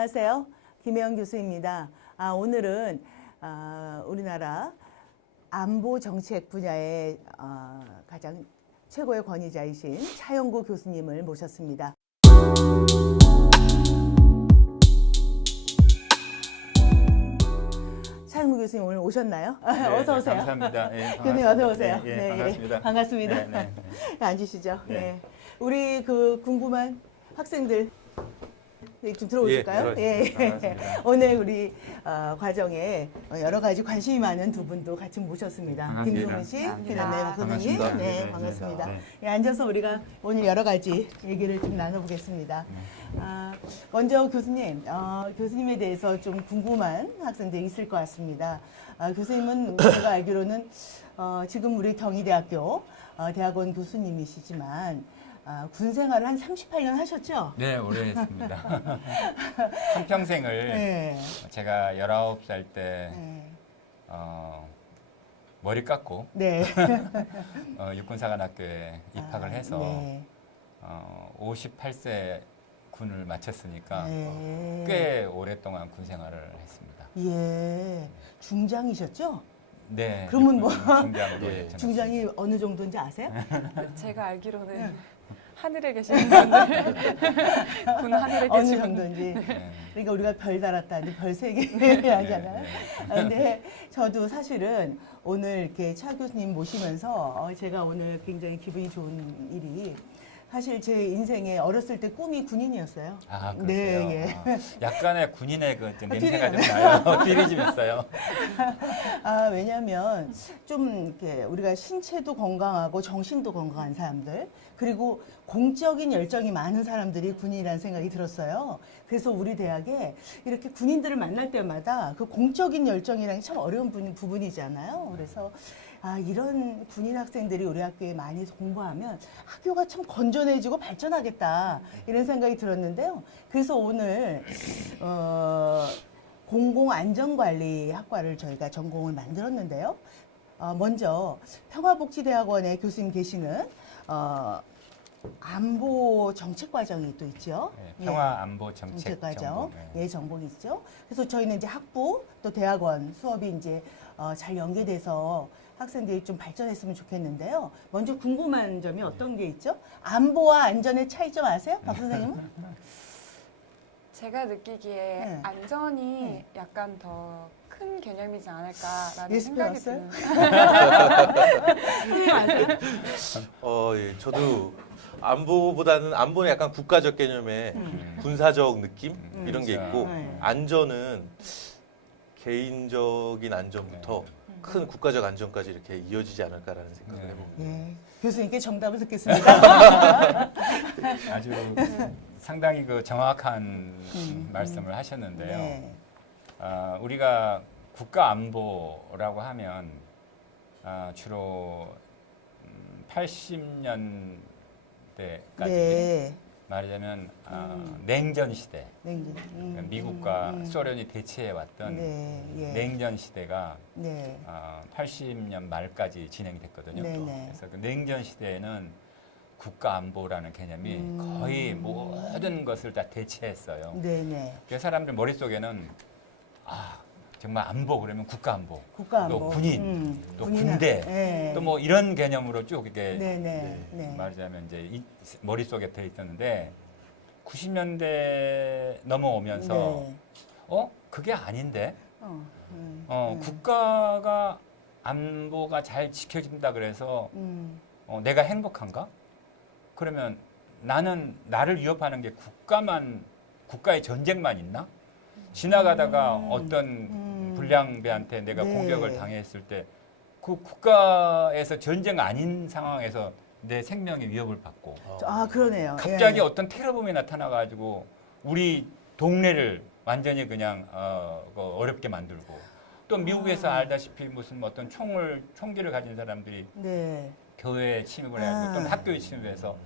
안녕하세요. 김혜영 교수입니다. 오늘은 우리나라 안보 정책 분야의 가장 최고의 권위자이신 차영구 교수님을 모셨습니다. 차영구 교수님 오늘 오셨나요? 네, 어서 오세요. 감사합니다. 네, 교수님 어서 오세요. 네, 반갑습니다. 반갑습니다. 네, 네. 앉으시죠. 네. 네. 우리 그 궁금한 학생들 좀 들어오실까요? 예, 반갑습니다. 오늘 우리 과정에 여러 가지 관심이 많은 두 분도 같이 모셨습니다. 반갑습니다. 김종훈 씨, 반갑습니다. 그다음에 박선생님. 반갑습니다. 네, 네, 반갑습니다. 네. 예, 앉아서 우리가 오늘 여러 가지 얘기를 좀 나눠보겠습니다. 먼저 교수님, 교수님에 대해서 좀 궁금한 학생들이 있을 것 같습니다. 교수님은 제가 알기로는 지금 우리 경희대학교 대학원 교수님이시지만 군 생활을 한 38년 하셨죠? 네, 오래 했습니다. 한평생을 네. 제가 19살 때 네. 머리 깎고 네. 육군사관학교에 입학을 해서 네. 58세 군을 마쳤으니까 네. 꽤 오랫동안 군 생활을 했습니다. 예. 중장이셨죠? 네. 그러면 뭐 중장으로 예. 중장이 어느 정도인지 아세요? 제가 알기로는 네. 하늘에 계시는 분들 군 하늘에 어느 계시는 정도인지. 네. 그러니까 우리가 별 달았다니 별 세 개 네, 하잖아요. 네. 근데 저도 사실은 오늘 이렇게 차 교수님 모시면서 제가 오늘 굉장히 기분이 좋은 일이 사실 제 인생에 어렸을 때 꿈이 군인이었어요. 아, 그러세요? 네, 예. 약간의 군인의 그 냄새가 필이 좀 나요. 필이 좀 있어요. 왜냐하면 좀 이렇게 우리가 신체도 건강하고 정신도 건강한 사람들 그리고 공적인 열정이 많은 사람들이 군인이라는 생각이 들었어요. 그래서 우리 대학에 이렇게 군인들을 만날 때마다 그 공적인 열정이랑 참 어려운 부분이잖아요. 그래서 이런 군인 학생들이 우리 학교에 많이 공부하면 학교가 참 건전해지고 발전하겠다 이런 생각이 들었는데요. 그래서 오늘 공공안전관리 학과를 저희가 전공을 만들었는데요. 먼저 평화복지대학원에 교수님 계시는 안보 정책과정이 또 있죠. 네, 평화 안보 정책 정책과정, 전공. 네. 예, 전공이 있죠. 그래서 저희는 이제 학부 또 대학원 수업이 이제 잘 연계돼서 학생들이 좀 발전했으면 좋겠는데요. 먼저 궁금한 점이 어떤 게 있죠? 안보와 안전의 차이점 아세요, 박 선생님은? 제가 느끼기에 네. 안전이 네. 약간 더 큰 개념이지 않을까라는 예습해 생각이 왔어요? 드는. 예, 저도 안보보다는 안보는 약간 국가적 개념의 군사적 느낌 이런 게 있고 네. 안전은 개인적인 안전부터 네. 큰 국가적 안전까지 이렇게 이어지지 않을까라는 생각을 네. 해봅니다. 예, 교수님께 정답을 듣겠습니다. 아주 상당히 그 정확한 말씀을 하셨는데요. 네. 우리가 국가 안보라고 하면 주로 80년대까지 네. 말하자면 냉전 시대, 냉전. 그러니까 미국과 소련이 대치해 왔던 네, 예. 냉전 시대가 네. 80년 말까지 진행이 됐거든요. 네네. 그래서 그 냉전 시대에는 국가 안보라는 개념이 거의 모든 것을 다 대체했어요. 네네. 그래서 사람들 머릿속에는 정말 안보 그러면 국가 안보, 국가 또 안보. 군인, 또 군인은- 군대, 네. 또 뭐 이런 개념으로 쭉 이렇게 네네. 네. 말하자면 이제 머릿속에 들어 있었는데 90년대 넘어오면서 네. 그게 아닌데 네. 국가가 안보가 잘 지켜진다 그래서 내가 행복한가? 그러면 나는 나를 위협하는 게 국가의 전쟁만 있나? 지나가다가 어떤 불량배한테 내가 네. 공격을 당했을 때 그 국가에서 전쟁 아닌 상황에서 내 생명의 위협을 받고 그러네요. 갑자기 예. 어떤 테러범이 나타나가지고 우리 동네를 완전히 그냥 어렵게 만들고 또 미국에서 알다시피 무슨 어떤 총기를 가진 사람들이 네. 교회에 침입을 해가지고 또는 학교에 침입해서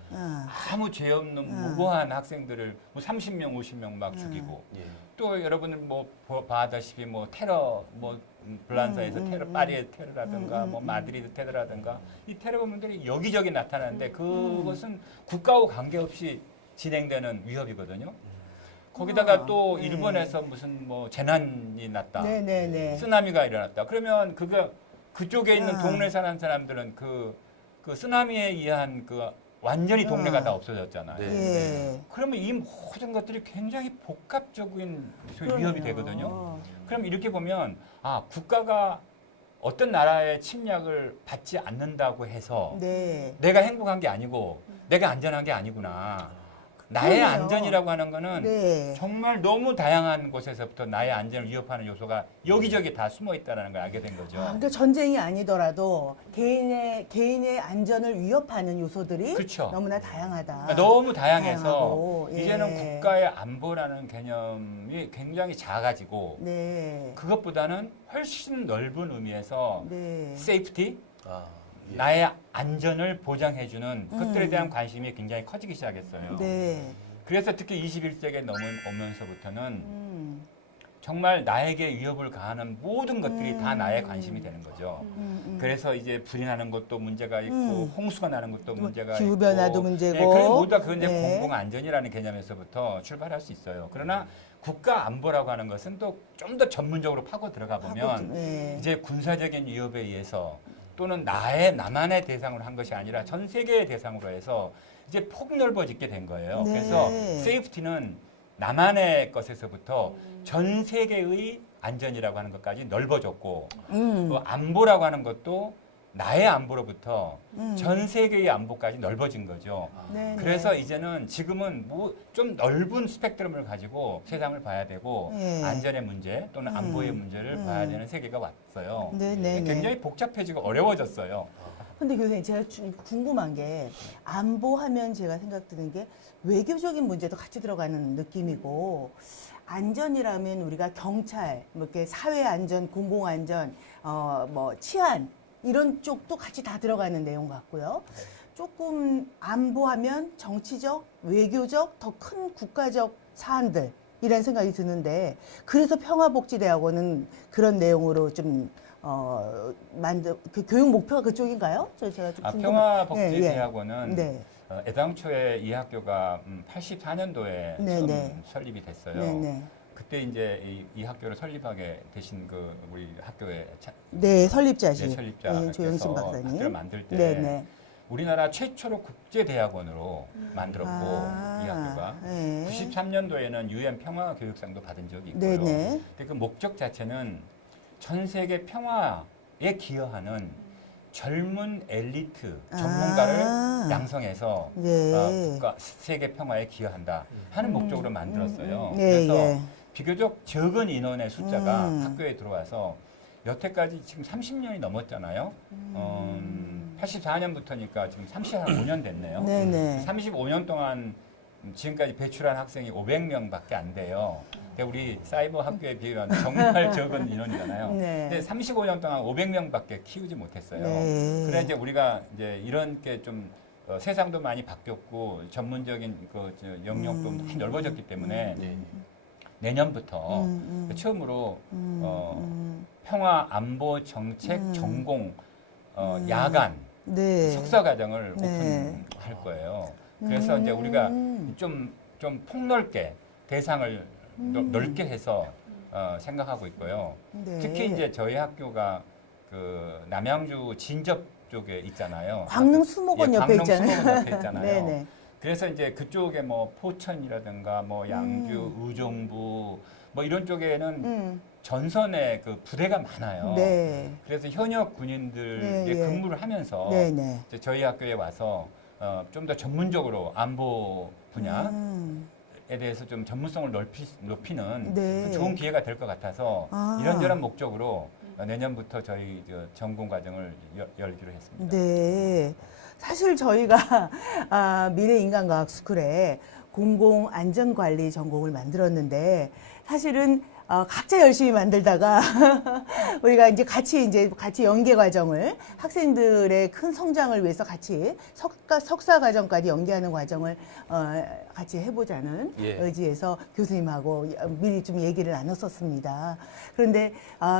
아무 죄 없는 무고한 학생들을 뭐 30명, 50명 막 죽이고 예. 또 여러분들 뭐 봐다시피 뭐 테러 뭐 블란사에서 테러, 파리의 테러라든가 뭐 마드리드 테러라든가 이 테러범들이 여기저기 나타나는데 그것은 국가와 관계없이 진행되는 위협이거든요. 거기다가 또 네. 일본에서 무슨 뭐 재난이 났다. 네네네. 쓰나미가 일어났다. 그러면 그쪽에 있는 아. 동네 사는 사람들은 그 쓰나미에 의한 그 완전히 동네가 다 없어졌잖아요. 네. 예. 그러면 이 모든 것들이 굉장히 복합적인 그럼요. 위협이 되거든요. 그럼 이렇게 보면 국가가 어떤 나라의 침략을 받지 않는다고 해서 네. 내가 행복한 게 아니고 내가 안전한 게 아니구나. 나의 그러네요. 안전이라고 하는 거는 네. 정말 너무 다양한 곳에서부터 나의 안전을 위협하는 요소가 여기저기 다 숨어 있다는 걸 알게 된 거죠. 그러니까 전쟁이 아니더라도 개인의 안전을 위협하는 요소들이 그렇죠. 너무나 다양하다. 그러니까 너무 다양해서 다양하고, 예. 이제는 국가의 안보라는 개념이 굉장히 작아지고 네. 그것보다는 훨씬 넓은 의미에서 네. 세이프티, 아, 예. 나의 안전을 보장해주는 것들에 대한 관심이 굉장히 커지기 시작했어요. 네. 그래서 특히 21세기에 넘어오면서부터는 음. 정말 나에게 위협을 가하는 모든 것들이 다 나의 관심이 되는 거죠. 그래서 이제 불이 나는 것도 문제가 있고 홍수가 나는 것도 문제가 있고 기후변화도 문제고. 네, 그런 모두 다 그건 이제 네. 공공 안전이라는 개념에서부터 출발할 수 있어요. 그러나 국가 안보라고 하는 것은 또 좀 더 전문적으로 파고 들어가 보면 네. 이제 군사적인 위협에 의해서 또는 나만의 대상으로 한 것이 아니라 전 세계의 대상으로 해서 이제 폭넓어지게 된 거예요. 네. 그래서 세이프티는 나만의 것에서부터 전 세계의 안전이라고 하는 것까지 넓어졌고 또 안보라고 하는 것도 나의 안보로부터 전 세계의 안보까지 넓어진 거죠. 네, 그래서 네. 이제는 지금은 뭐 좀 넓은 스펙트럼을 가지고 세상을 봐야 되고 네. 안전의 문제 또는 안보의 문제를 봐야 되는 세계가 왔어요. 네, 네, 네. 굉장히 복잡해지고 어려워졌어요. 근데 교수님 제가 궁금한 게 안보하면 제가 생각드는 게 외교적인 문제도 같이 들어가는 느낌이고 안전이라면 우리가 경찰, 뭐 이렇게 사회 안전, 공공 안전, 뭐 치안 이런 쪽도 같이 다 들어가는 내용 같고요. 조금 안보하면 정치적, 외교적, 더 큰 국가적 사안들 이런 생각이 드는데 그래서 평화복지대학원은 그런 내용으로 좀 그 교육 목표가 그쪽인가요? 제가 좀 궁금해요. 평화복지대학원은 네. 애당초에 이 학교가 84년도에 네, 처음 네. 설립이 됐어요. 네, 네. 그때 이제 이 학교를 설립하게 되신 그 우리 학교의 네, 설립자시. 설립자께서 조영신 박사님. 학교를 만들 때 네, 네. 우리나라 최초로 국제대학원으로 만들었고 이 학교가 네. 93년도에는 UN 평화교육상도 받은 적이 있고요. 네, 네. 근데 그 목적 자체는 전 세계 평화에 기여하는 젊은 엘리트 전문가를 양성해서 네. 국가 세계 평화에 기여한다 하는 목적으로 만들었어요. 네, 그래서 예. 비교적 적은 인원의 숫자가 학교에 들어와서 여태까지 지금 30년이 넘었잖아요. 84년부터니까 지금 35년 됐네요. 네, 네. 35년 동안 지금까지 배출한 학생이 500명밖에 안 돼요. 근데 우리 사이버 학교에 비하면 정말 적은 인원이잖아요. 네. 근데 35년 동안 500명밖에 키우지 못했어요. 네. 그래 이제 우리가 이제 이런 게 좀 세상도 많이 바뀌었고 전문적인 영역도 많이 넓어졌기 때문에 네. 내년부터 처음으로 평화 안보 정책 전공 야간 네. 석사 과정을 네. 오픈할 거예요. 그래서 이제 우리가 좀 폭넓게 대상을 넓게 해서 생각하고 있고요. 네. 특히 이제 저희 학교가 그 남양주 진접 쪽에 있잖아요. 광릉 수목원 옆에 광릉 있잖아요. 수목원 옆에 있잖아요. 네, 네. 그래서 이제 그쪽에 뭐 포천이라든가 뭐 양주, 의정부 뭐 이런 쪽에는 전선에 그 부대가 많아요. 네. 그래서 현역 군인들이 네, 예. 근무를 하면서 네, 네. 이제 저희 학교에 와서 좀 더 전문적으로 안보 분야에 대해서 좀 전문성을 높이는 네. 좋은 기회가 될 것 같아서 아. 이런저런 목적으로 내년부터 저희 전공 과정을 열기로 했습니다. 네. 사실 저희가 미래인간과학 스쿨에 공공안전관리 전공을 만들었는데 사실은 각자 열심히 만들다가 우리가 이제 같이 연계 과정을 학생들의 큰 성장을 위해서 같이 석사 과정까지 연계하는 과정을 같이 해보자는 예. 의지에서 교수님하고 미리 좀 얘기를 나눴었습니다. 그런데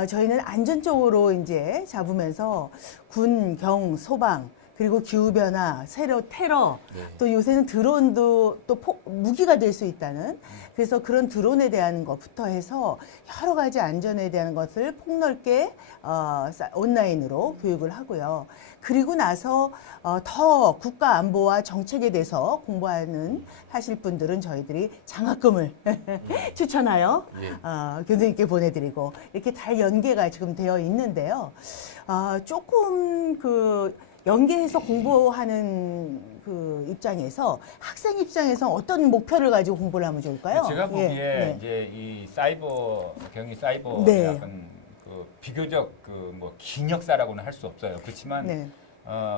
저희는 안전 쪽으로 이제 잡으면서 군, 경, 소방 그리고 기후변화, 테러, 네. 또 요새는 드론도 또 무기가 될 수 있다는, 그래서 그런 드론에 대한 것부터 해서 여러 가지 안전에 대한 것을 폭넓게 온라인으로 교육을 하고요. 그리고 나서 더 국가 안보와 정책에 대해서 하실 분들은 저희들이 장학금을 추천하여 예. 교수님께 보내드리고 이렇게 다 연계가 지금 되어 있는데요. 조금 연계해서 공부하는 그 입장에서 학생 입장에서 어떤 목표를 가지고 공부를 하면 좋을까요? 제가 보기에 네. 이제 이 경희 사이버 네. 대학은 비교적 긴 역사라고는 할 수 없어요. 그렇지만 네.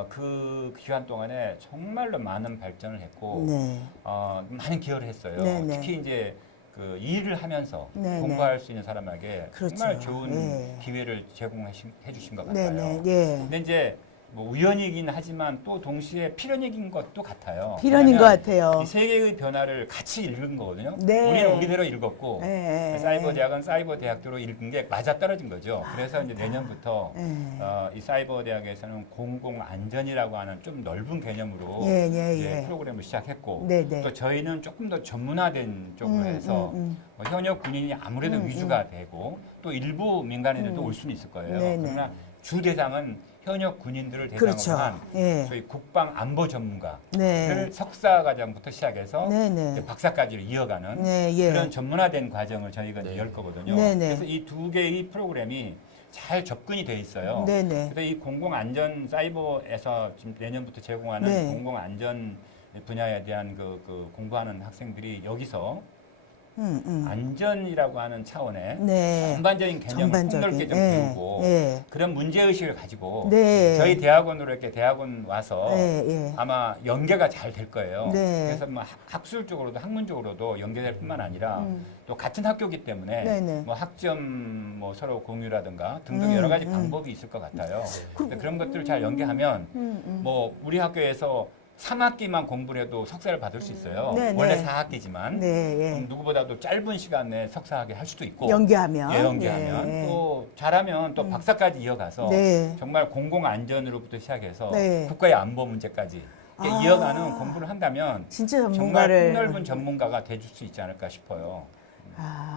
그 기간 동안에 정말로 많은 발전을 했고 네. 많은 기여를 했어요. 네, 네. 특히 이제 그 일을 하면서 네, 공부할 수 있는 사람에게 그렇죠. 정말 좋은 네. 기회를 제공해 주신 것 네, 같아요. 네, 예. 근데 이제 우연이긴 하지만 또 동시에 필연이긴 것도 같아요. 필연인 것 왜냐하면 같아요. 이 세계의 변화를 같이 읽은 거거든요. 네. 우리는 우리대로 읽었고 네. 사이버 대학은 사이버 대학대로 읽은 게 맞아 떨어진 거죠. 그래서 이제 내년부터 네. 이 사이버 대학에서는 공공 안전이라고 하는 좀 넓은 개념으로 예, 예, 이제 예. 프로그램을 시작했고 네, 네. 또 저희는 조금 더 전문화된 쪽으로 해서 현역 군인이 아무래도 위주가 되고 또 일부 민간인들도 올 수는 있을 거예요. 네, 네. 그러나 주 대상은 현역 군인들을 대상으로 그렇죠. 한 예. 저희 국방 안보 전문가를 네. 석사 과정부터 시작해서 네, 네. 이제 박사까지를 이어가는 네, 예. 그런 전문화된 과정을 저희가 이제 네. 열 거거든요. 네, 네. 그래서 이 두 개의 프로그램이 잘 접근이 돼 있어요. 네, 네. 그래서 이 공공안전 사이버에서 지금 내년부터 제공하는 네. 공공안전 분야에 대한 그 공부하는 학생들이 여기서 안전이라고 하는 차원의 네. 전반적인 개념을 폭넓게 좀 예. 배우고 예. 그런 문제의식을 가지고 네. 저희 대학원으로 이렇게 대학원 와서 예, 예. 아마 연계가 잘 될 거예요. 네. 그래서 뭐 학술적으로도 학문적으로도 연계될 뿐만 아니라 또 같은 학교이기 때문에 네네. 뭐 학점 뭐 서로 공유라든가 등등 여러 가지 방법이 있을 것 같아요. 근데 그런 것들을 잘 연계하면 뭐 우리 학교에서 3학기만 공부를 해도 석사를 받을 수 있어요. 네, 원래 네. 4학기지만 네, 예. 누구보다도 짧은 시간 내에 석사하게 할 수도 있고 연계하면. 예, 연계하면 네. 또 잘하면 또 박사까지 이어가서 네. 정말 공공 안전으로부터 시작해서 네. 국가의 안보 문제까지 이렇게 아. 이어가는 공부를 한다면 진짜 정말 전문가를. 폭넓은 전문가가 돼줄 수 있지 않을까 싶어요.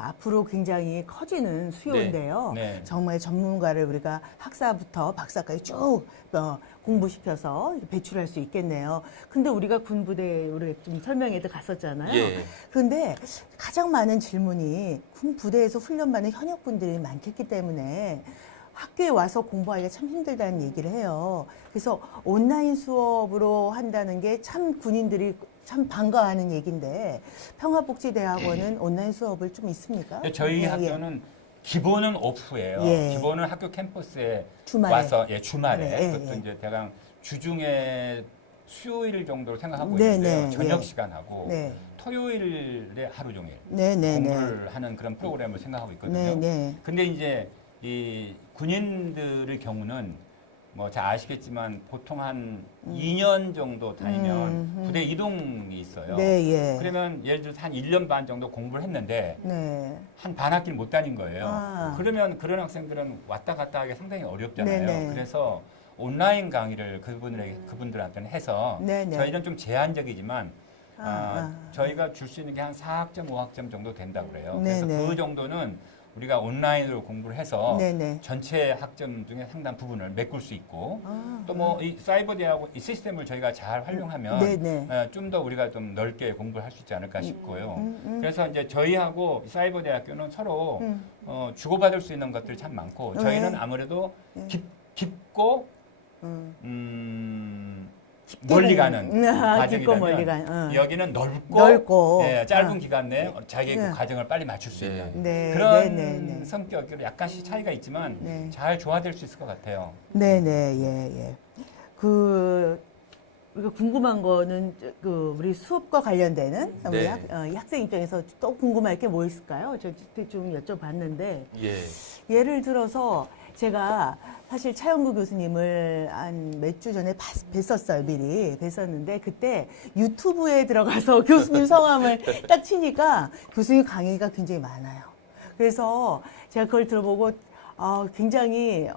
앞으로 굉장히 커지는 수요인데요. 네. 네. 정말 전문가를 우리가 학사부터 박사까지 쭉 공부시켜서 배출할 수 있겠네요. 근데 우리가 군부대 우리 좀 설명회도 갔었잖아요. 예. 근데 가장 많은 질문이 군부대에서 훈련받는 현역분들이 많겠기 때문에 학교에 와서 공부하기가 참 힘들다는 얘기를 해요. 그래서 온라인 수업으로 한다는 게 참 군인들이 참 반가워하는 얘기인데 평화복지대학원은 온라인 수업을 좀 있습니까? 근데 저희 예, 예. 학교는 기본은 오프예요. 예. 기본은 학교 캠퍼스에 주말에. 와서 주말에 네, 예, 그것도 예. 이제 대강 주중에 수요일 정도로 생각하고 네, 있는데요. 네, 저녁 예. 시간하고 네. 토요일에 하루 종일 네, 네, 네. 공부를 하는 그런 프로그램을 생각하고 있거든요. 네, 네. 근데 이제 이 군인들의 경우는 뭐 잘 아시겠지만 보통 한 2년 정도 다니면 부대 이동이 있어요. 네, 예. 그러면 예를 들어서 한 1년 반 정도 공부를 했는데 네. 한 반 학기를 못 다닌 거예요. 아. 그러면 그런 학생들은 왔다 갔다 하기 상당히 어렵잖아요. 네네. 그래서 온라인 강의를 그분들한테는 해서 네네. 저희는 좀 제한적이지만 아. 저희가 줄 수 있는 게 한 4학점, 5학점 정도 된다고 그래요. 네네. 그래서 그 정도는 우리가 온라인으로 공부를 해서 네네. 전체 학점 중에 상당 부분을 메꿀 수 있고 아. 또 뭐 이 사이버 대학 이 시스템을 저희가 잘 활용하면 네네. 좀 더 우리가 좀 넓게 공부를 할 수 있지 않을까 싶고요. 그래서 이제 저희하고 사이버 대학교는 서로 주고받을 수 있는 것들이 참 많고 네. 저희는 아무래도 깊고 깊게 멀리 가는. 가는 깊고 멀리 과정이라면 가는. 여기는 넓고, 넓고. 예, 짧은 기간 내에 자기의 네. 그 과정을 빨리 맞출 수 네. 있는 네, 그런 네, 네, 네. 성격으로 약간씩 차이가 있지만 네. 잘 조화될 수 있을 것 같아요. 네네, 예, 예. 우리가 궁금한 거는 우리 수업과 관련되는 우리 네. 학생 입장에서 또 궁금할 게 뭐 있을까요? 저 좀 여쭤봤는데 예. 예를 들어서 제가 사실 차영구 교수님을 한 몇 주 전에 뵀었어요, 미리. 뵀었는데 그때 유튜브에 들어가서 교수님 성함을 딱 치니까 교수님 강의가 굉장히 많아요. 그래서 제가 그걸 들어보고 굉장히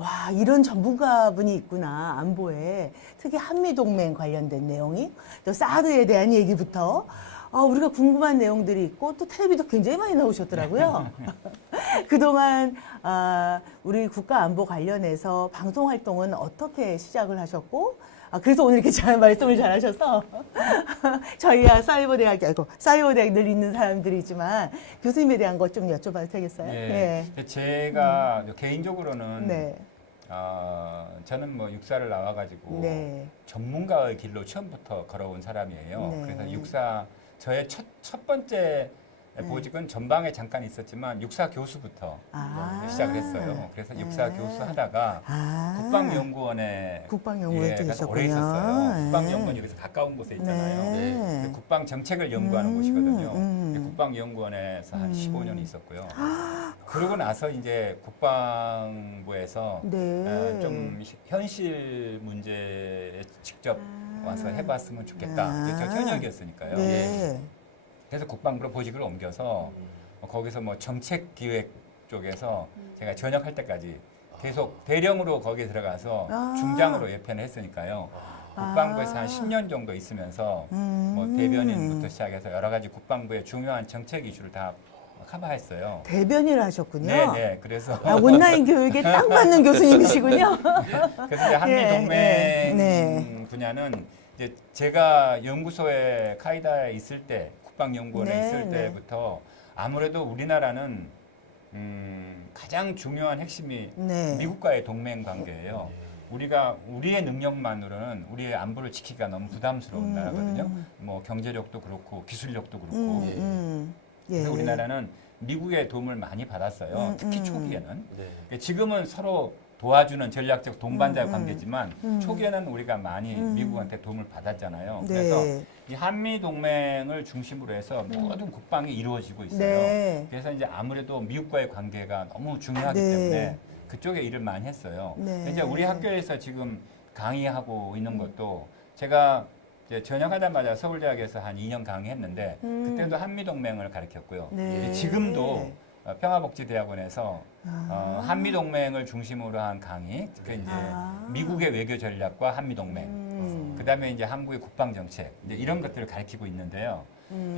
와, 이런 전문가분이 있구나, 안보에. 특히 한미동맹 관련된 내용이, 또 사드에 대한 얘기부터, 우리가 궁금한 내용들이 있고, 또 텔레비도 굉장히 많이 나오셨더라고요. 그동안, 우리 국가안보 관련해서 방송 활동은 어떻게 시작을 하셨고, 그래서 오늘 이렇게 잘 말씀을 잘 하셔서, 저희야 사이버대학 늘 있는 사람들이지만, 교수님에 대한 것 좀 여쭤봐도 되겠어요? 예. 제가 개인적으로는 네. 저는 뭐 육사를 나와가지고 네. 전문가의 길로 처음부터 걸어온 사람이에요. 네. 그래서 육사 저의 첫 번째 네. 보직은 전방에 잠깐 있었지만 육사 교수부터 시작을 했어요. 그래서 육사 네. 교수 하다가 국방연구원에 국방연구원에 가서 계셨군요. 오래 있었어요. 네. 국방연구원이 여기서 가까운 곳에 있잖아요. 네. 그 국방 정책을 연구하는 곳이거든요. 음. 국방연구원에서 한 15년 있었고요. 그러고 나서 이제 국방부에서 네. 좀 현실 문제에 직접 와서 해봤으면 좋겠다. 그게 저 현역이었으니까요. 네. 그래서 국방부로 보직을 옮겨서 거기서 뭐 정책기획 쪽에서 제가 전역할 때까지 계속 대령으로 거기에 들어가서 중장으로 예편을 했으니까요. 국방부에서 한 10년 정도 있으면서 뭐 대변인부터 시작해서 여러 가지 국방부의 중요한 정책 이슈를 다 커버했어요. 대변인을 하셨군요. 네. 그래서 온라인 교육에 딱 맞는 교수님이시군요. 그래서 이제 한미동맹 네. 분야는 이제 제가 연구소에 카이다에 있을 때 국방연구원에 네, 있을 네. 때부터 아무래도 우리나라는 가장 중요한 핵심이 네. 미국과의 동맹 관계예요. 우리가 우리의 능력만으로는 우리의 안보를 지키기가 너무 부담스러운 나라거든요. 뭐 경제력도 그렇고 기술력도 그렇고. 예. 그래서 우리나라는 미국의 도움을 많이 받았어요. 특히 초기에는. 네. 지금은 서로 도와주는 전략적 동반자 관계지만 초기에는 우리가 많이 미국한테 도움을 받았잖아요. 네. 그래서 이 한미 동맹을 중심으로 해서 모든 국방이 이루어지고 있어요. 네. 그래서 이제 아무래도 미국과의 관계가 너무 중요하기 네. 때문에 그쪽에 일을 많이 했어요. 네. 이제 우리 학교에서 지금 강의하고 있는 것도 제가 이제 전역하자마자 서울대학에서 한 2년 강의했는데 그때도 한미동맹을 가르쳤고요. 네. 지금도 평화복지대학원에서 한미동맹을 중심으로 한 강의, 그 이제 미국의 외교 전략과 한미동맹, 그다음에 이제 한국의 국방정책, 이제 이런 것들을 가르치고 있는데요.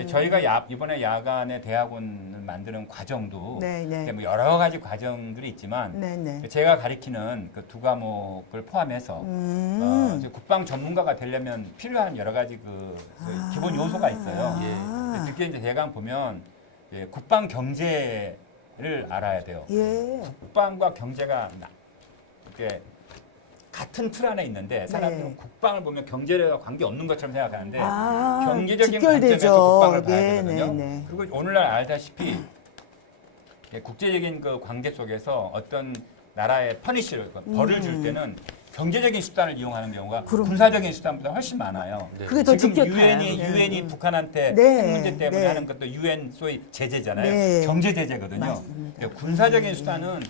저희가 이번에 야간에 대학원을 만드는 과정도 네, 네. 이제 뭐 여러 가지 과정들이 있지만 네, 네. 제가 가르치는 그 두 과목을 포함해서 이제 국방 전문가가 되려면 필요한 여러 가지 그 기본 요소가 있어요. 아. 특히 이제 대강 보면 국방 경제를 알아야 돼요. 예. 국방과 경제가 이렇게 같은 틀 안에 있는데 사람들은 네. 국방을 보면 경제와 관계 없는 것처럼 생각하는데 아, 경제적인 직결되죠. 관점에서 국방을 봐야 네, 되거든요. 네, 네. 그리고 오늘날 알다시피 국제적인 그 관계 속에서 어떤 나라의 퍼니시를 벌을 줄 때는 경제적인 수단을 이용하는 경우가 그럼. 군사적인 수단보다 훨씬 많아요. 네. 그게 더 지금 직격타요. 유엔이 북한한테 네, 핵 문제 때문에 네. 하는 것도 유엔 소위 제재잖아요. 네. 경제 제재거든요. 맞습니다. 근데 군사적인 수단은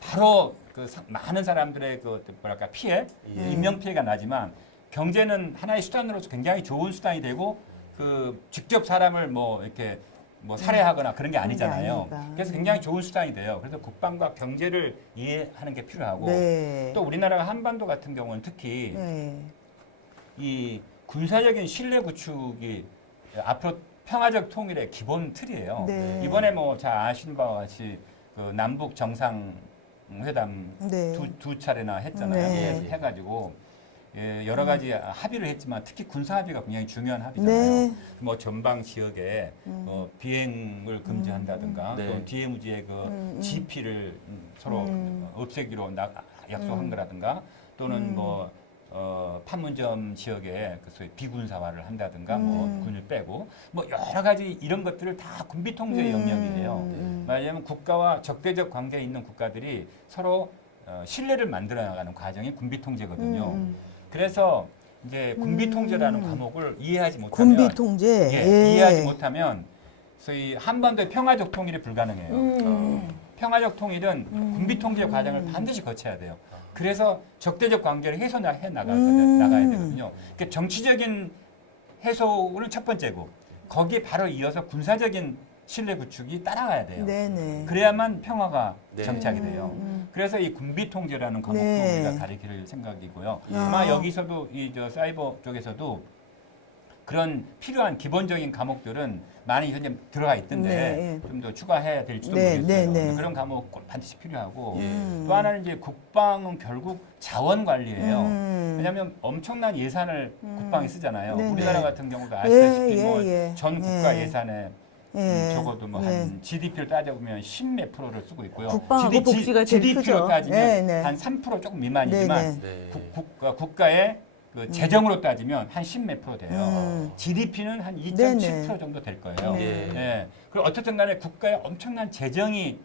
바로 그 많은 사람들의 그 뭐랄까 피해, 인명 피해가 나지만 경제는 하나의 수단으로서 굉장히 좋은 수단이 되고 그 직접 사람을 뭐 이렇게 뭐 살해하거나 그런 게 아니잖아요. 아니니까. 그래서 굉장히 좋은 수단이 돼요. 그래서 국방과 경제를 이해하는 게 필요하고 네. 또 우리나라가 한반도 같은 경우는 특히 네. 이 군사적인 신뢰 구축이 앞으로 평화적 통일의 기본 틀이에요. 네. 이번에 뭐 잘 아시는 바와 같이 그 남북 정상회담 네. 두 차례나 했잖아요. 네. 해가지고 여러 가지 합의를 했지만 특히 군사 합의가 굉장히 중요한 합의잖아요. 네. 뭐 전방 지역에 비행을 금지한다든가 네. 또 DMZ의 그 GP를 서로 없애기로 약속한 거라든가 또는 뭐 판문점 지역에 그 소위 비군사화를 한다든가 뭐 군을 빼고 뭐 여러 가지 이런 것들을 다 군비 통제의 영역이에요. 말하자면 국가와 적대적 관계에 있는 국가들이 서로 신뢰를 만들어 나가는 과정이 군비 통제거든요. 그래서 이제 군비 통제라는 과목을 이해하지 못하면 군비 통제. 이해하지 못하면 소위 한반도의 평화적 통일이 불가능해요. 평화적 통일은 군비 통제 과정을 반드시 거쳐야 돼요. 그래서 적대적 관계를 해소해 나가야 되거든요. 그러니까 정치적인 해소는 첫 번째고 거기에 바로 이어서 군사적인 신뢰 구축이 따라가야 돼요. 네네. 그래야만 평화가 네. 정착이 돼요. 그래서 이 군비 통제라는 과목도 네. 우리가 가르칠 생각이고요. 아. 아마 여기서도 이 저 사이버 쪽에서도 그런 필요한 기본적인 과목들은 많이 현재 들어가 있던데 네. 좀 더 추가해야 될지도 네, 모르겠어요. 네, 네. 그런 과목 꼭 반드시 필요하고 예. 또 하나는 이제 국방은 결국 자원 관리예요. 음. 왜냐하면 엄청난 예산을 국방이 쓰잖아요. 네, 우리나라 네. 같은 경우도 아시다시피 예, 뭐 예, 전 예. 국가 예산에 예. 적어도 뭐 한 GDP를 따져보면 10몇 프로를 쓰고 있고요. 국방하고 복지가 제일 GDP로 크죠. 따지면 네, 네. 한 3% 조금 미만이지만 네, 네. 네. 국가의 그 재정으로 따지면 한 10몇 프로 돼요. 음. GDP는 한 네, 2.7% 네. 정도 될 거예요. 네. 예. 그리고 어쨌든 간에 국가에 엄청난 재정이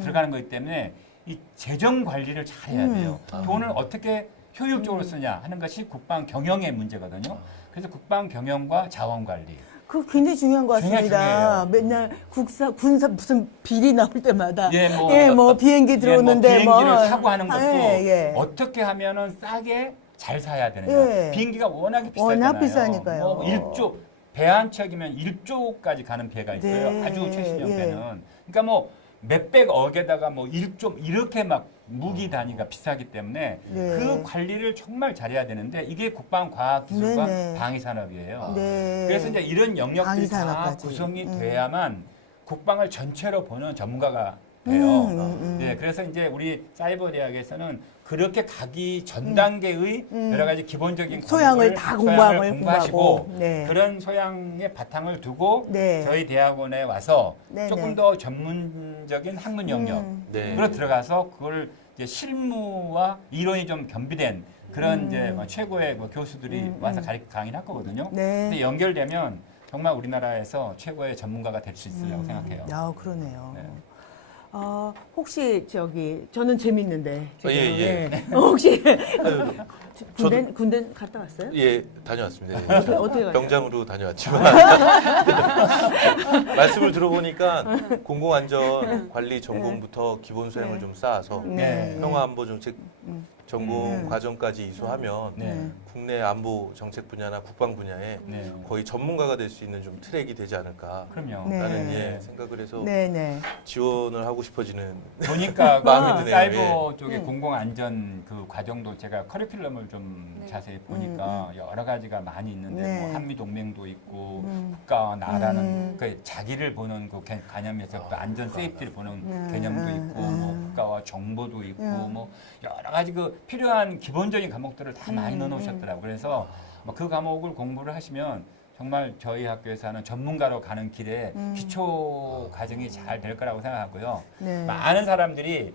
들어가는 거기 때문에 이 재정 관리를 잘 해야 돼요. 돈을 어떻게 효율적으로 쓰냐 하는 것이 국방 경영의 문제거든요. 그래서 국방 경영과 자원 관리. 그거 굉장히 중요한 것 굉장히 같습니다. 중요해요. 맨날 군사 무슨 비리 나올 때마다 예, 뭐 비행기 들어오는데 비행기를 사고 하는 것도 예. 어떻게 하면은 싸게 잘 사야 되느냐. 예. 비행기가 워낙에 비싸잖아요. 워낙 비싸니까요. 뭐 1조 배 한 척이면 1조까지 가는 배가 있어요. 네. 아주 최신형 예. 배는. 그러니까 뭐 몇백 억에다가 뭐 1조 이렇게 막 무기 단위가 비싸기 때문에 네. 그 관리를 정말 잘해야 되는데 이게 국방과학기술과 네네. 방위산업이에요. 네. 그래서 이제 이런 영역들이 다 방위산업까지. 구성이 돼야만 국방을 전체로 보는 전문가가 돼요. 네, 그래서 이제 우리 사이버 대학에서는 그렇게 가기 전 단계의 여러 가지 기본적인 소양을 과목을 다 소양을 공부하시고. 공부하시고 네. 그런 소양의 바탕을 두고 네. 저희 대학원에 와서 네, 조금 네. 더 전문적인 학문 영역 네. 으로 들어가서 그걸 이제 실무와 이론이 좀 겸비된 그런 이제 뭐 최고의 뭐 교수들이 와서 강의를 할 거거든요. 네. 근데 연결되면 정말 우리나라에서 최고의 전문가가 될 수 있으리라고 생각해요. 야, 그러네요. 네. 혹시 저는 재밌는데 지금, 예. 혹시 아유, 군대 갔다 왔어요? 예, 다녀왔습니다. 예. 어떻게 갔어요? 병장으로 다녀왔지만 말씀을 들어보니까 공공안전 관리 전공부터 기본 소양을 좀 쌓아서 네. 평화안보정책 전공 과정까지 이수하면 네. 국내 안보 정책 분야나 국방 분야에 네. 거의 전문가가 될 수 있는 좀 트랙이 되지 않을까 그럼요. 네. 라는 생각을 해서 네네. 지원을 하고 싶어지는 보니까 마음에 그 드네요. 사이버 쪽의 공공안전 그 과정도 제가 커리큘럼을 좀 네. 자세히 보니까 여러 가지가 많이 있는데 네. 뭐 한미 동맹도 있고 국가와 나라는 그 자기를 보는 그 개념에서부터 안전 세이프티를 보는 개념도 있고 뭐 국가와 정보도 있고 뭐 여러 가지 그 필요한 기본적인 과목들을 다 많이 넣어놓으셨더라고요. 그래서 뭐 그 과목을 공부를 하시면 정말 저희 학교에서 하는 전문가로 가는 길에 기초 과정이 잘 될 거라고 생각하고요. 네. 많은 사람들이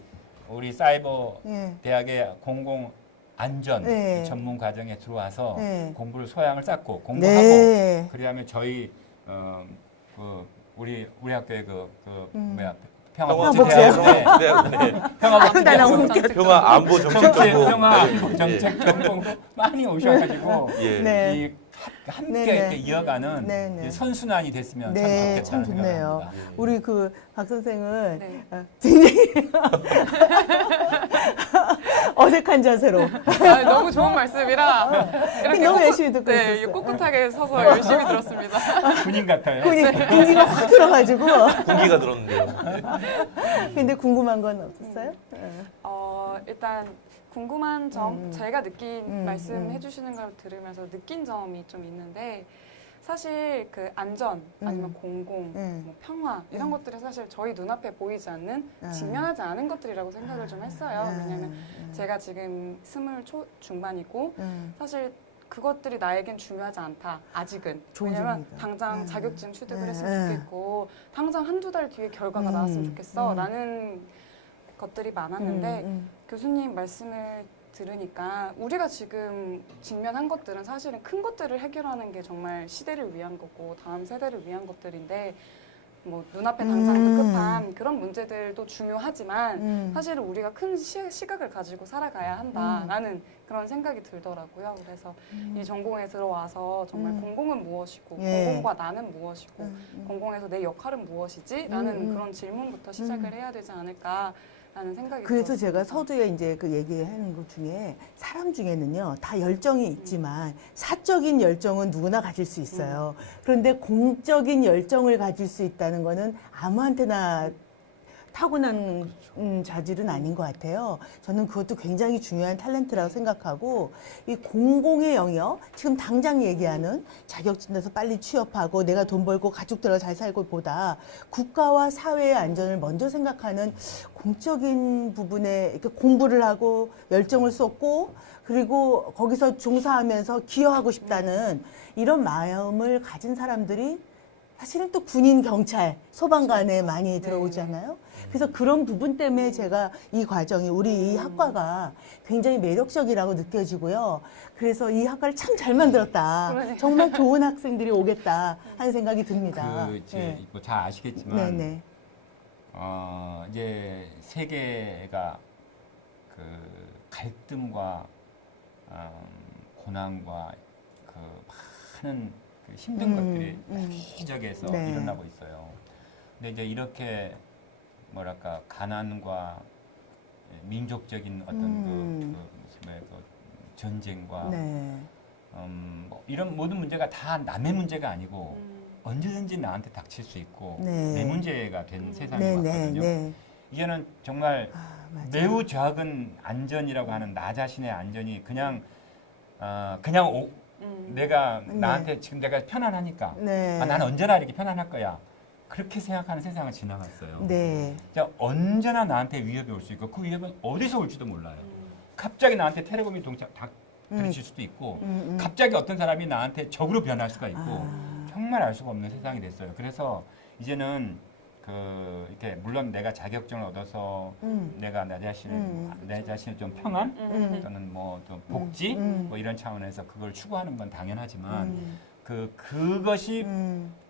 우리 사이버 예. 대학의 공공 안전 네. 전문 과정에 들어와서 네. 공부를 소양을 쌓고 공부하고 네. 그다음에 저희 그 우리 학교의 뭐야 평화복지대학원에 나 너무 웃겨. 평화 안보 정책 전공 평화 정책 전공 많이 오셔가지고 예. 네. 이 함께 네, 네. 이렇게 이어가는 네, 네. 이 선순환이 됐으면 참 네, 좋겠다는 참 좋네요. 생각합니다. 우리 박 선생은 네. 굉장히 어색한 자세로 너무 좋은 말씀이라 이렇게 너무 열심히 듣고 네, 있었어요. 꿋꿋하게 서서 열심히 들었습니다. 군인 같아요. 분위기가 확 들어가지고. 공기가 들었는데요. 근데 궁금한 건 없었어요? 일단 궁금한 점, 제가 느낀 말씀해 주시는 걸 들으면서 느낀 점이 좀 있는데 사실 그 안전 아니면 공공, 뭐 평화 이런 것들이 사실 저희 눈앞에 보이지 않는 직면하지 않은 것들이라고 생각을 좀 했어요. 왜냐하면 제가 지금 20 중반이고 사실 그것들이 나에겐 중요하지 않다. 아직은. 좋은 왜냐면 점입니다. 당장 자격증 취득을 했으면 좋겠고 당장 한두 달 뒤에 결과가 나왔으면 좋겠어 라는 것들이 많았는데 교수님 말씀을 들으니까 우리가 지금 직면한 것들은 사실은 큰 것들을 해결하는 게 정말 시대를 위한 거고 다음 세대를 위한 것들인데 뭐 눈앞에 당장 급급한 그런 문제들도 중요하지만 사실은 우리가 큰 시각을 가지고 살아가야 한다라는 그런 생각이 들더라고요. 그래서 이 전공에 들어와서 정말 공공은 무엇이고 예. 공공과 나는 무엇이고 공공에서 내 역할은 무엇이지? 라는 그런 질문부터 시작을 해야 되지 않을까 라는 생각이 그래서 제가 들었습니다. 서두에 이제 그 얘기하는 것 중에 사람 중에는요 다 열정이 있지만 사적인 열정은 누구나 가질 수 있어요. 그런데 공적인 열정을 가질 수 있다는 거는 아무한테나 타고난 자질은 아닌 것 같아요. 저는 그것도 굉장히 중요한 탤런트라고 생각하고 이 공공의 영역, 지금 당장 얘기하는 자격증 내서 빨리 취업하고 내가 돈 벌고 가족들하고 잘 살고 보다 국가와 사회의 안전을 먼저 생각하는 공적인 부분에 이렇게 공부를 하고 열정을 쏟고 그리고 거기서 종사하면서 기여하고 싶다는 이런 마음을 가진 사람들이 사실은 또 군인, 경찰, 소방관에 많이 들어오잖아요. 그래서 그런 부분 때문에 제가 이 과정이 우리 이 학과가 굉장히 매력적이라고 느껴지고요. 그래서 이 학과를 참 잘 만들었다. 그러네요. 정말 좋은 학생들이 오겠다 하는 생각이 듭니다. 그 이제 네. 뭐 잘 아시겠지만 네네. 이제 세계가 그 갈등과 고난과 그 많은 그 힘든 것들이 여기저기에서 네. 일어나고 있어요. 근데 이제 이렇게 뭐랄까 가난과 민족적인 어떤 그 전쟁과 네. 뭐 이런 모든 문제가 다 남의 문제가 아니고 언제든지 나한테 닥칠 수 있고 네. 내 문제가 된 세상이 네, 네, 왔거든요. 네. 이제는 정말 맞아요. 매우 작은 안전이라고 하는 나 자신의 안전이 그냥 내가 네. 나한테 지금 내가 편안하니까 네. 나는 언제나 이렇게 편안할 거야. 그렇게 생각하는 세상을 지나갔어요. 네. 진짜 언제나 나한테 위협이 올 수 있고 그 위협은 어디서 올지도 몰라요. 갑자기 나한테 테러범이 들이칠 수도 있고 갑자기 어떤 사람이 나한테 적으로 변할 수가 있고 정말 알 수가 없는 세상이 됐어요. 그래서 이제는 그 이렇게 물론 내가 자격증을 얻어서 내가 내 자신을 좀 평안 또는 뭐 좀 복지 뭐 이런 차원에서 그걸 추구하는 건 당연하지만 그것이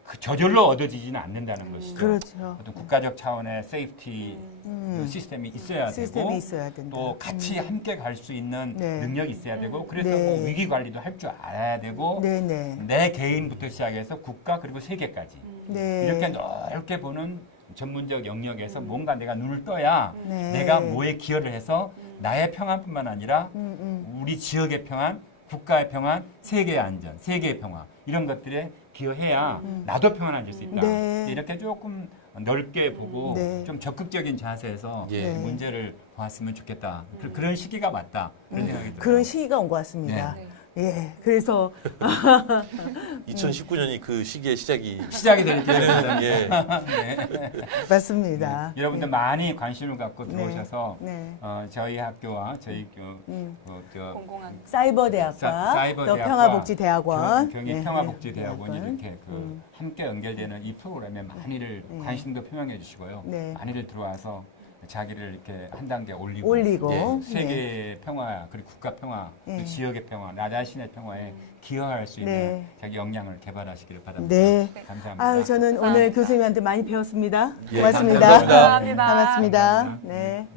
그 저절로 얻어지지는 않는다는 것이죠. 그렇죠. 어떤 국가적 차원의 세이프티 그 시스템이 있어야 시스템이 되고 있어야 된다. 또 같이 함께 갈 수 있는 네. 능력이 있어야 되고 그래서 네. 뭐 위기 관리도 할 줄 알아야 되고 네네. 내 개인부터 시작해서 국가 그리고 세계까지 네. 이렇게 넓게 보는 전문적 영역에서 뭔가 내가 눈을 떠야 네. 내가 뭐에 기여를 해서 나의 평안뿐만 아니라 우리 지역의 평안, 국가의 평안, 세계의 안전, 세계의 평화 이런 것들에 기여해야 나도 평안해질 수 있다. 네. 이렇게 조금 넓게 보고 네. 좀 적극적인 자세에서 예. 이 문제를 봤으면 좋겠다. 그런 시기가 맞다. 그런 생각이 들어요. 그런 시기가 온 것 같습니다. 네. 예. 그래서 2019년이 그 시기의 시작이 시작이 되니까 예. 맞습니다. 여러분들 많이 관심을 갖고 네. 들어오셔서 네. 저희 학교와 저희 공공한 사이버대학과, 사이버대학과, 또 평화복지대학원, 경희 네. 평화복지대학원이 대학원. 이렇게 함께 연결되는 이 프로그램에 많이를 관심도 표명해 주시고요. 네. 많이들 들어와서 자기를 이렇게 한 단계 올리고, 올리고. 예. 세계의 평화 그리고 국가 평화 네. 그리고 지역의 평화 나 자신의 평화에 기여할 수 있는 네. 자기 역량을 개발하시기를 바랍니다. 네. 감사합니다. 아유, 저는 오늘 감사합니다. 교수님한테 많이 배웠습니다. 예, 고맙습니다. 감사합니다. 감사합니다. 반갑습니다. 감사합니다. 네.